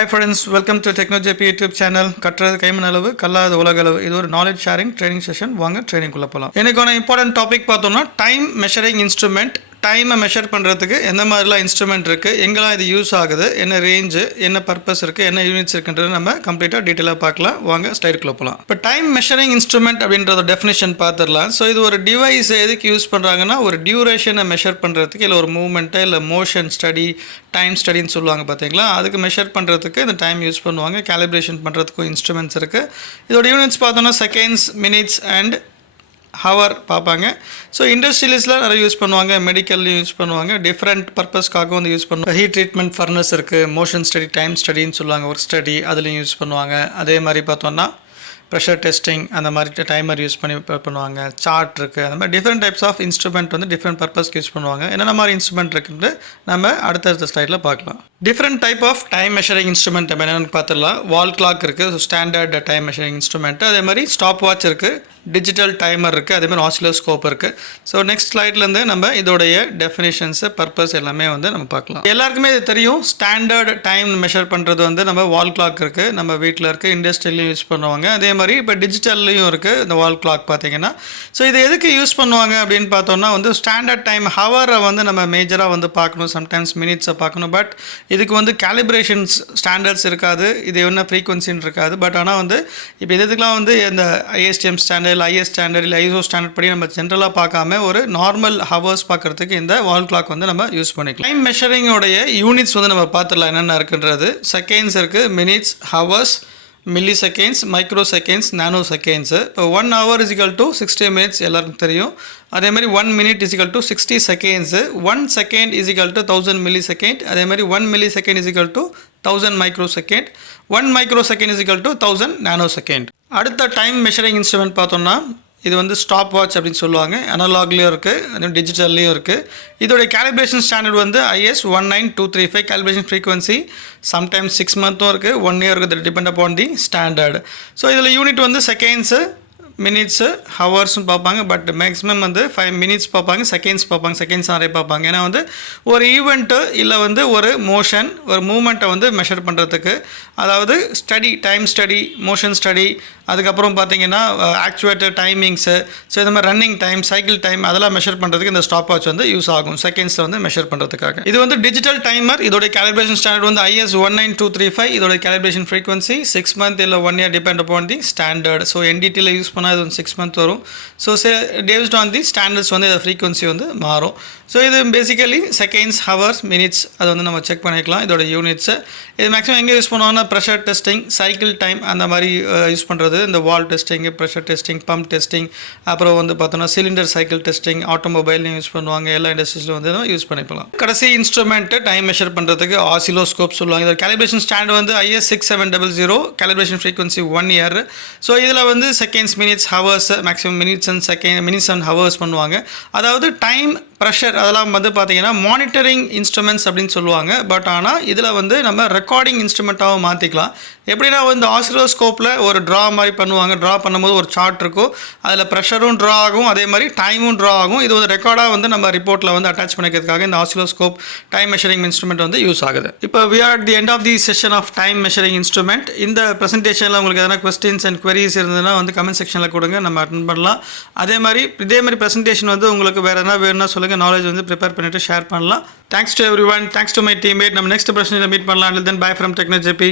Hi friends, welcome to TechnoJP YouTube channel. கற்றது கைமண் அளவு கல்லாத உலக அளவு. இது ஒரு நாலேஜ் ஷேரிங் ட்ரைனிங் செஷன். வாங்க ட்ரைனிங் குள்ள போலாம். எனக்கான இம்பார்ட்டன்ட் டாபிக் பார்த்தோம்னா டைம் மெஷரிங் இன்ஸ்ட்ருமெண்ட். டைமை மெஷர் பண்ணுறதுக்கு எந்த மாதிரிலாம் இன்ஸ்ட்ருமெண்ட் இருக்குது, எங்கெல்லாம் இது யூஸ் ஆகுது, என்ன ரேஞ்சு, என்ன பர்பஸ் இருக்குது, என்ன யூனிட்ஸ் இருக்குன்றது நம்ம கம்ப்ளீட்டாக டீட்டெயிலாக பார்க்கலாம். வாங்க ஸ்லைடுக்குள்ள போகலாம். இப்போ டைம் மெஷரிங் இன்ஸ்ட்ருமெண்ட் அப்படின்றத டெஃபினேஷன் பார்த்துடலாம். ஸோ இது ஒரு டிவைஸ் எதுக்கு யூஸ் பண்ணுறாங்கன்னா, ஒரு டியூரேஷனை மெஷர் பண்ணுறதுக்கு, இல்லை ஒரு மூவ்மெண்ட்டை, இல்லை மோஷன் ஸ்டடி, டைம் ஸ்டடின்னு சொல்லுவாங்க பார்த்தீங்களா, அதுக்கு மெஷர் பண்ணுறதுக்கு இந்த டைம் யூஸ் பண்ணுவாங்க. கேலிப்ரேஷன் பண்ணுறதுக்கும் இன்ஸ்ட்ருமெண்ட்ஸ் இருக்குது. இதோட யூனிட்ஸ் பார்த்தோன்னா செகண்ட்ஸ், மினிட்ஸ் அண்ட் ஹவர் பார்ப்பாங்க. ஸோ இண்டஸ்ட்ரியலிஸ்லாம் நிறைய யூஸ் பண்ணுவாங்க, மெடிக்கல்லையும் யூஸ் பண்ணுவாங்க, டிஃப்ரெண்ட் பர்பஸ்க்காகவும் வந்து யூஸ் பண்ணுவாங்க. ஹீட் ட்ரீட்மெண்ட் ஃபர்னஸ் இருக்குது, மோஷன் ஸ்டடி, டைம் ஸ்டடின்னு சொல்லுவாங்க, ஒர்க் ஸ்டடி, அதுலேயும் யூஸ் பண்ணுவாங்க. அதே மாதிரி பார்த்தோன்னா ப்ரெஷர் டெஸ்டிங் அந்த மாதிரி டைமர் யூஸ் பண்ணி பண்ணுவாங்க. சார்ட் இருக்குது, அந்த மாதிரி டிஃப்ரெண்ட் டைப்ஸ் ஆஃப் இன்ஸ்ட்ருமெண்ட் வந்து டிஃப்ரெண்ட் பர்பஸ்க்கு யூஸ் பண்ணுவாங்க. என்னென்ன மாதிரி இன்ஸ்ட்ருமெண்ட் இருக்குன்னு நம்ம அடுத்தடுத்த ஸ்லைடில் பார்க்கலாம். Different type of time measuring instrument நம்ம என்னென்னு பார்த்துடலாம். வால் கிளாக் இருக்குது, so standard time measuring instrument. அதே மாதிரி ஸ்டாப் வாட்ச் இருக்குது, டிஜிட்டல் டைமர் இருக்குது, அதேமாதிரி ஆசிலோஸ்கோப் இருக்குது. ஸோ நெக்ஸ்ட் ஸ்லைட்லேருந்து நம்ம இதோடைய டெஃபினேஷன்ஸு, பர்பஸ் எல்லாமே வந்து நம்ம பார்க்கலாம். எல்லாருக்குமே இது தெரியும், ஸ்டாண்டர்ட் டைம் மெஷர் பண்ணுறது வந்து நம்ம வால் கிளாக் இருக்குது, நம்ம வீட்டில் இருக்குது, இண்டஸ்ட்ரியிலையும் யூஸ் பண்ணுவாங்க. அதே மாதிரி இப்போ டிஜிட்டல்லையும் இருக்குது இந்த வால் கிளாக் பார்த்தீங்கன்னா. ஸோ இது எதுக்கு யூஸ் பண்ணுவாங்க அப்படின்னு பார்த்தோம்னா வந்து ஸ்டாண்டர்ட் டைம் ஹவரை வந்து நம்ம மேஜராக வந்து பார்க்கணும், சம்டைம்ஸ் மினிட்ஸை பார்க்கணும். பட் இதுக்கு வந்து கேலிப்ரேஷன்ஸ் ஸ்டாண்டர்ட்ஸ் இருக்காது, இது என்ன ஃப்ரீக்வன்சின்னு இருக்காது. பட் ஆனால் வந்து இப்போ இதுக்கெலாம் வந்து இந்த ஐஎஸ்டிஎம் ஸ்டாண்டர்ட், இல்லை ஐஎஸ் ஸ்டாண்டர்ட், இல்லை ஐஎஸ்ஓ ஸ்டாண்டர்ட் படி நம்ம ஜென்ரலாக பார்க்காம ஒரு நார்மல் ஹவர்ஸ் பார்க்குறதுக்கு இந்த வால் கிளாக் வந்து நம்ம யூஸ் பண்ணிக்கலாம். டைம் மெஷரிங்கோடைய யூனிட்ஸ் வந்து நம்ம பார்த்துடலாம் என்னென்ன இருக்குன்றது. செகண்ட்ஸ் இருக்குது, minutes, hours, milliseconds, microseconds, nanoseconds. இப்போ 1 hour is equal to 60 minutes எல்லாருக்கும் தெரியும். அதே மாதிரி 1 minute is equal to 60 seconds. 1 second is equal to 1000 milli second. அதே மாதிரி 1 milli second is equal to 1000 micro second. 1 micro second is equal to 1000 nano second. அடுத்த time measuring instrument பார்த்தோம்னா இது வந்து ஸ்டாப் வாட்ச் அப்படின்னு சொல்லுவாங்க. அனலாக்லேயும் இருக்குது, அது டிஜிட்டல்லையும் இருக்குது. இதோடைய கேலிப்ரேஷன் ஸ்டாண்டர்ட் வந்து IS 19235. Calibration frequency sometimes 6 months இருக்குது, 1 year இருக்குது, depend upon the standard. So இதில் யூனிட் வந்து செகண்ட்ஸு, மினிட்ஸு, ஹவர்ஸ்னு பார்ப்பாங்க. பட் மேக்ஸிமம் வந்து 5 minutes பார்ப்பாங்க, செகண்ட்ஸ் பார்ப்பாங்க, செகண்ட்ஸ் நிறைய பார்ப்பாங்க. ஏன்னா வந்து ஒரு ஈவெண்ட்டு இல்லை வந்து ஒரு மோஷன், ஒரு மூமெண்ட்டை வந்து மெஷர் பண்ணுறதுக்கு, அதாவது study, time study, motion study, அதுக்கப்புறம் பார்த்தீங்கன்னா ஆக்சுவேட்டர் டைமிங்ஸு, ஸோ இந்த மாதிரி ரன்னிங் டைம், சைக்கிள் டைம், அதெல்லாம் மெஷர் பண்ணுறதுக்கு இந்த ஸ்டாப் வாட்ச் வந்து யூஸ் ஆகும், செகண்ட்ஸில் வந்து மெஷர் பண்ணுறதுக்காக. இது வந்து டிஜிட்டல் டைமர். இதோடைய கேலிப்ரேஷன் ஸ்டாண்டர்ட் வந்து IS 19235. இதோட கேலிப்ரேஷன் ஃப்ரீக்வன்சி 6 months இல்லை 1 year depend upon the standard. So NDTயில் யூஸ் பண்ணால் இது வந்து 6 months வரும். So based on the standards வந்து இதோட ஃப்ரீக்வன்சி வந்து மாறும். ஸோ இது பேசிக்கலி செகண்ட்ஸ், ஹவர்ஸ், மினிட்ஸ், அது வந்து நம்ம செக் பண்ணிக்கலாம். இதோட யூனிட்ஸு இது மேக்ஸிமம் எங்கே யூஸ் பண்ணுவாங்கன்னா ப்ரெஷர் டெஸ்டிங், சைக்கிள் டைம் அந்த மாதிரி யூஸ் பண்ணுறது. இந்த wall testing, pressure testing, pump testing, அப்புறம் வந்து பார்த்தோன்னா சிலிண்டர் சைக்கிள் டெஸ்டிங், ஆட்டோமொபைல்லையும் யூஸ் பண்ணுவாங்க. எல்லா இண்டஸ்ட்ரீஸில் வந்து யூஸ் பண்ணிக்கலாம். கடைசி இன்ஸ்ட்ருமெண்ட்டு டைம் மெஷர் பண்ணுறதுக்கு ஆசிலோஸ்கோப் சொல்லுவாங்க. இதோட கேலிப்ரேஷன் ஸ்டாண்ட் வந்து IS 6700. Calibration frequency 1 year. So இதில் வந்து seconds, minutes, hours, maximum minutes and hours பண்ணுவாங்க. அதாவது டைம், ப்ரெஷர், அதெல்லாம் வந்து பார்த்தீங்கன்னா மானிட்டரிங் இன்ஸ்ட்ருமெண்ட்ஸ் அப்படின்னு சொல்லுவாங்க. பட் ஆனால் இதில் வந்து நம்ம ரெக்கார்டிங் இன்ஸ்ட்ருமெண்ட்டாகவும் மாற்றிக்கலாம். எப்படின்னா வந்து ஆசிலோஸ்கோப்பில் ஒரு ட்ரா மாதிரி பண்ணுவாங்க. ட்ரா பண்ணும்போது ஒரு சார்ட் இருக்கும், அதில் ப்ரெஷரும் ட்ரா ஆகும், அதே மாதிரி டைமும் ட்ரா ஆகும். இது வந்து ரெக்கார்டாக வந்து நம்ம ரிப்போர்ட்டில் வந்து அட்டாச் பண்ணிக்கிறதுக்காக இந்த ஆசிலோஸ்கோப் டைம் மெஷரிங் இன்ஸ்ட்ருமெண்ட் வந்து யூஸ் ஆகுது. இப்போ we are at the end of the session of time measuring instrument. இந்த ப்ரெசன்டேஷனில் உங்களுக்கு எதனா கொஸ்டின்ஸ் அண்ட் queries இருந்ததுன்னா வந்து கமெண்ட் செக்ஷனில் கொடுங்க, நம்ம அட்டென்ட் பண்ணலாம். இதே மாதிரி ப்ரெசன்டேஷன் வந்து உங்களுக்கு வேறு என்ன வேணும்னா சொல்லுங்கள், நாலேஜ் வந்து ப்ரிப்பேர் பண்ணிவிட்டு ஷேர் பண்ணலாம். Thanks to every one, thanks to my teammate. நம்ம நெக்ஸ்ட் ப்ரெசன்டேஷனில் மீட் பண்ணலாம். Until then, bye from TechnoJP.